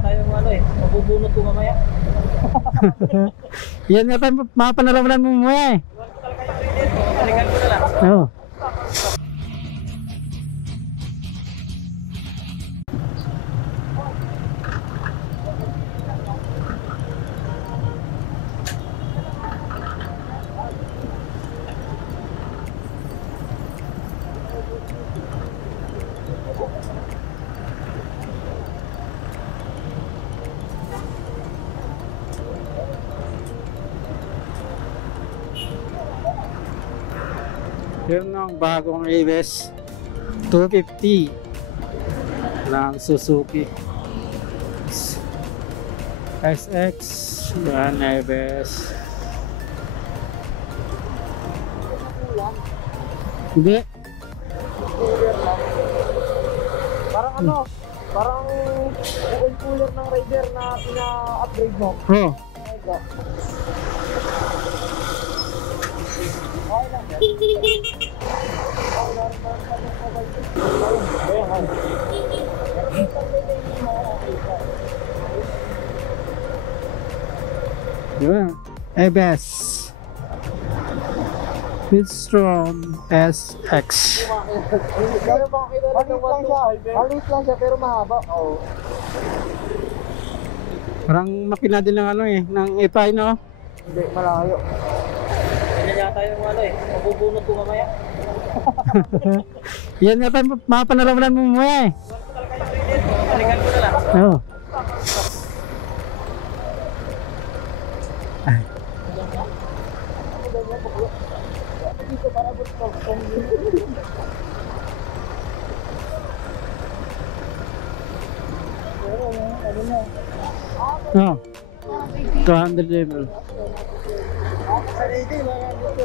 yata yung ano eh, mabubunot ko mamaya. Yan nga tayo, mapanalaman mo mamaya eh. Iwan ko talaga yung radiator ko, balikan ko na lang. Oo. Yun ang bagong ABS 250 ng Suzuki SX. Yan ABS. Hindi. Parang ano, parang oil cooler ng Raider na pina-upgrade mo. Oh. Yun. ABS Bitstrom SX. Pero bakit maliit lang siya pero mahaba. Oo. Parang makina din ng ano eh, ng ipay no? Hindi, malayo. Yan yata yung ano eh, mabubunot ko mamaya. Yan nga tayo, mapanalaman mo mamaya eh. Iwan ko talaga yung radiator ko, balikan ko na lang. Oo. Dito para gusto ko. Oh. 200 level. Sa Raider, wala dito.